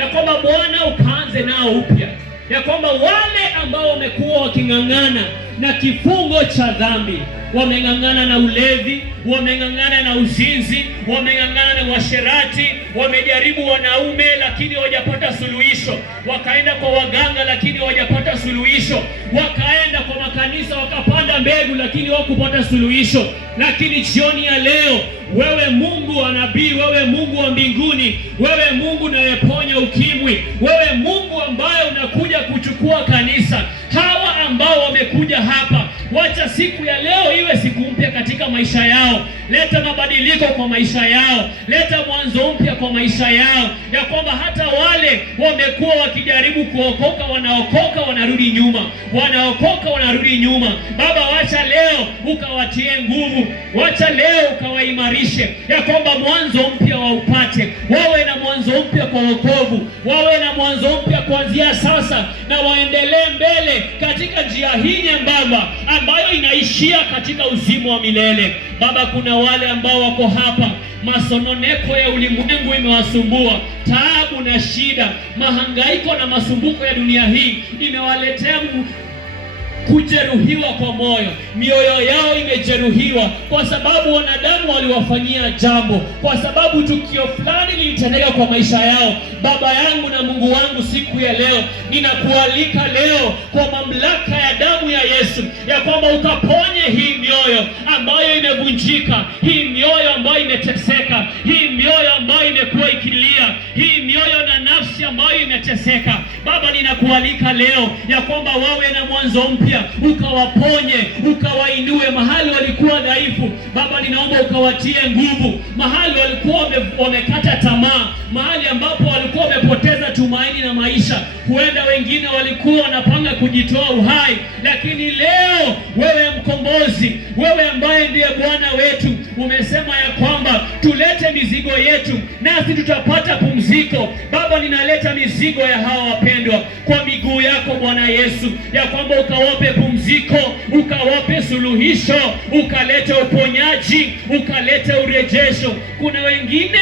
ya kwamba Bwana ukaanze nao upya, ya kwamba wale ambao wamekuwa waking'ang'ana na kifungo cha dhambi, wameng'ang'ana na ulevi, wameng'ang'ana na uzinzi, wameng'ang'ana na uasherati, wamejaribu wanaume lakini hawajapata suluhisho, wakaenda kwa waganga lakini hawajapata suluhisho, wakaenda kwa makanisa wakapanda mbegu lakini hawakupata suluhisho. Lakini jioni ya leo, wewe Mungu wa nabii, wewe Mungu wa mbinguni, wewe Mungu unayeponya ukimwi, wewe Mungu ambaye unakuja kuchukua kanisa, hawa ambao wamekuja hapa, wacha siku ya leo iwe siku mpya katika maisha yao. Leta mabadiliko kwa maisha yao, leta mwanzo mpya kwa maisha yao, ya kwamba hata wale wamekuwa wakijaribu kuokoka, wanaokoka wanarudi nyuma, wanaokoka wanarudi nyuma. Baba, wacha leo ukawatie nguvu, wacha leo ukawaimarishe, ya kwamba mwanzo mpya waupate, wawe na mwanzo mpya kwa wokovu, wawe na mwanzo mpya kuanzia sasa, na waendelee mbele katika njia hii nyembamba ambayo inaishia katika uzima wa milele. Baba, kuna wale ambao wako hapa, masononeko ya ulimwengu imewasumbua, taabu na shida, mahangaiko na masumbuko ya dunia hii imewaletea kujeruhiwa kwa moyo. Mioyo yao imejeruhiwa kwa sababu wanadamu waliwafanyia jambo, kwa sababu tukio fulani lilitendeka kwa maisha yao. Baba yangu na Mungu wangu, siku ya leo ninakualika leo kwa mamlaka ya damu ya Yesu, ya kwamba ukaponye hii mioyo ambayo imevunjika, hii mioyo ambayo imeteseka, hii mioyo ambayo imekuwa ikilia, hii mioyo na nafsi ambayo imeteseka. Baba, ninakualika leo ya kwamba wawe na mwanzo mpya, ukawaponye, ukawainue mahali walikuwa dhaifu. Baba, ninaomba ukawatie nguvu mahali walikuwa wamekata tamaa, mahali ambapo walikuwa wamepoteza tumaini na maisha. Huenda wengine walikuwa wanapanga kujitoa uhai, lakini leo wewe mkombozi, wewe ambaye ndiye Bwana wetu, umesema ya kwamba tulete mizigo yetu nasi tutapata pumziko. Baba, ninaleta mizigo ya hawa wapendwa kwa miguu yako Bwana Yesu, ya kwamba ukawape pumziko, ukawape suluhisho, ukalete uponyaji, ukalete urejesho. Kuna wengine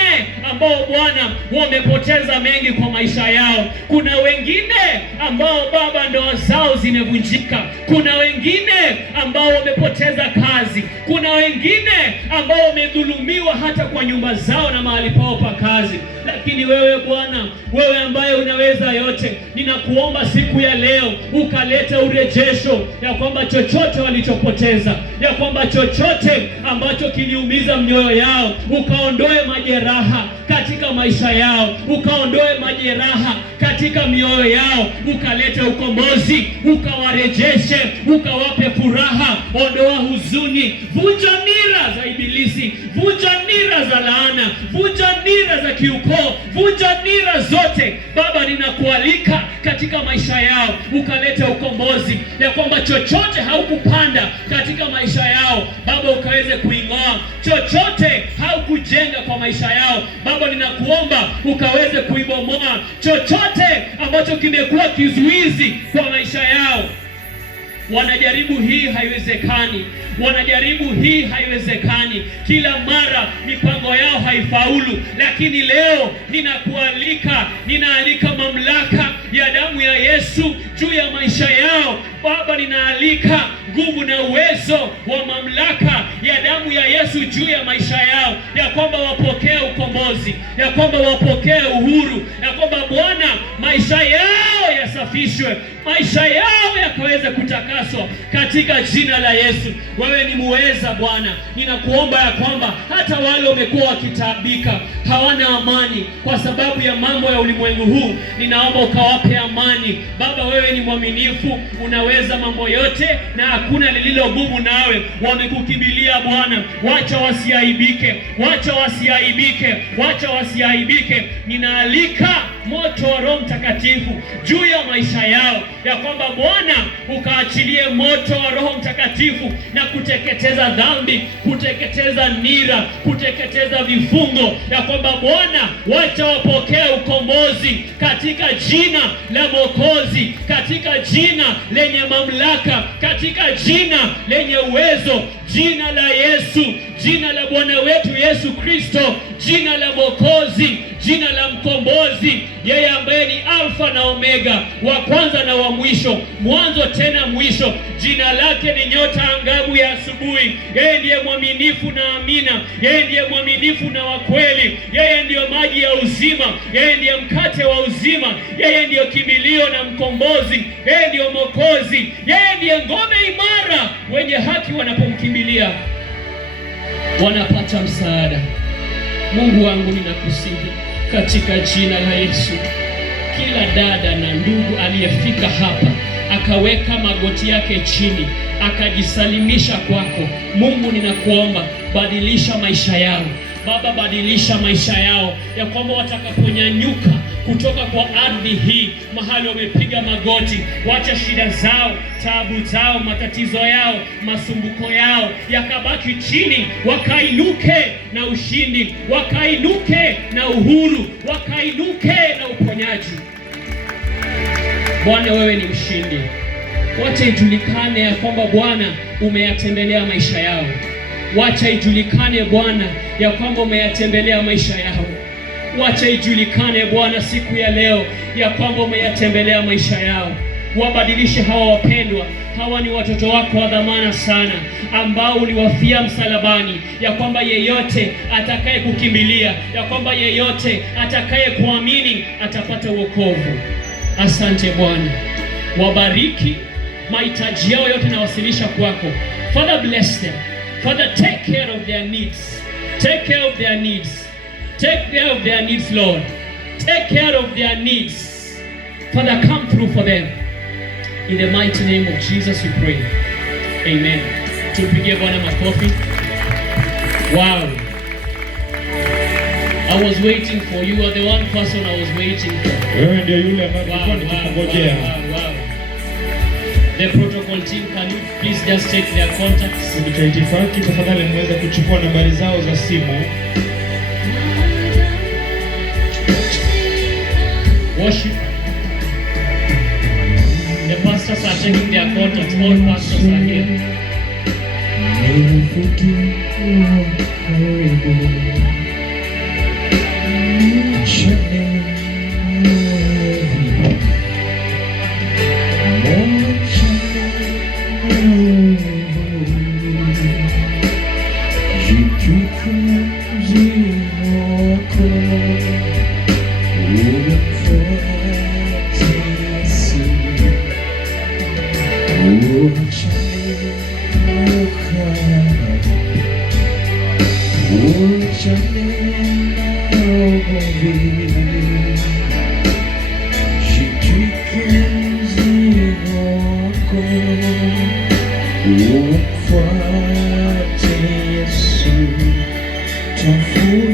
ambao Bwana wamepoteza mengi kwa maisha yao. Kuna wengine ambao Baba ndoa zao zimevunjika. Kuna wengine ambao wamepoteza kazi. Kuna wengine ambao wamedhulumiwa hata kwa nyumba zao na mahali pao pa kazi. Lakini wewe Bwana, wewe ambaye unaweza yote, ninakuomba siku ya leo ukaleta urejesho, ya kwamba chochote walichopoteza, ya kwamba chochote ambacho kiliumiza mioyo yao, ukaondoe majeraha katika maisha yao, ukaondoe majeraha katika mioyo yao, ukalete ukombozi, ukawarejeshe, ukawape furaha. Ondoa huzuni, vunja nira za ibilisi, vunja nira za laana, vunja nira za kiukoo, vunja nira zote. Baba, ninakualika katika maisha yao ukalete ukombozi, ya kwamba chochote haukupanda katika maisha yao Baba ukaweze kuing'oa, chochote haukujenga kwa maisha yao Baba ninakuomba ukaweze kuibomoa, chochote ambacho kimekuwa kizuizi kwa maisha yao. Wanajaribu hii haiwezekani, wanajaribu hii haiwezekani, kila mara mipango yao haifaulu. Lakini leo ninakualika, ninaalika mamlaka ya damu ya Yesu juu ya maisha yao Baba. Ninaalika nguvu na uwezo wa mamlaka ya damu ya Yesu juu ya maisha yao, ya kwamba wapokee ukombozi, ya kwamba wapokee uhuru, ya kwamba Bwana maisha yao yasafishwe, maisha yao yakaweze kutakaswa katika jina la Yesu. Wewe ni muweza Bwana, ninakuomba ya kwamba hata wale wamekuwa wakitaabika, hawana amani kwa sababu ya mambo ya ulimwengu huu, ninaomba ukawape amani Baba. Wewe ni mwaminifu, unaweza mambo yote na hakuna lililo gumu nawe. Wamekukimbilia Bwana, wacha wasiaibike, wacha wasiaibike, wacha wasiaibike. Ninaalika moto wa Roho Mtakatifu juu ya maisha yao, ya kwamba Bwana ukaachilie moto wa Roho Mtakatifu na kuteketeza dhambi, kuteketeza nira, kuteketeza vifungo, ya kwamba Bwana wacha wapokee ukombozi katika jina la Mwokozi, katika jina lenye mamlaka, katika jina lenye uwezo, jina la Yesu, jina la Bwana wetu Yesu Kristo, jina la Mwokozi, jina la mkombozi, yeye ambaye ni Alfa na Omega, wa kwanza na wa mwisho, mwanzo tena mwisho. Jina lake ni nyota angavu ya asubuhi. Yeye ndiye mwaminifu na amina. Yeye ndiye mwaminifu na wa kweli. Yeye ndiyo maji ya uzima. Yeye ndiye mkate wa uzima. Yeye ndiyo kimbilio na mkombozi. Yeye ndiyo Mwokozi. Yeye ndiye ngome imara. Wenye haki wanapomkimbilia wanapata msaada. Mungu wangu, ninakusihi katika jina la Yesu, kila dada na ndugu aliyefika hapa akaweka magoti yake chini akajisalimisha kwako, Mungu ninakuomba, badilisha maisha yao Baba, badilisha maisha yao, ya kwamba watakaponyanyuka kutoka kwa ardhi hii mahali wamepiga magoti, wacha shida zao, taabu zao, matatizo yao, masumbuko yao yakabaki chini, wakainuke na ushindi, wakainuke na uhuru, wakainuke na uponyaji. Bwana, wewe ni mshindi. Wacha ijulikane ya kwamba Bwana umeyatembelea maisha yao. Wacha ijulikane Bwana ya kwamba umeyatembelea maisha yao. Wacha ijulikane Bwana siku ya leo ya kwamba umeyatembelea maisha yao. Wabadilishe hawa wapendwa. Hawa ni watoto wako wa dhamana sana, ambao uliwafia msalabani, ya kwamba yeyote atakaye kukimbilia, ya kwamba yeyote atakaye kuamini atapata wokovu. Asante Bwana, wabariki mahitaji yao yote, nawasilisha kwako. Father, bless them. Father, take care of their needs. Take care of their needs. Take care of their needs, Lord. Take care of their needs. Father, come through for them. In the mighty name of Jesus we pray. Amen. Tupigie Bwana makofi. Wow. I was waiting for you. You are the one person I was waiting for. Wewe ndio yule ambaye nilikuwa nikikungojea. Wow. The protocol team, can you please just take their contacts? Kwa itifaki, tafadhali mweze kuchukua nambari zao za simu. Worship. The pastors are taking their contacts. All pastors are here. Umfuate Yesu,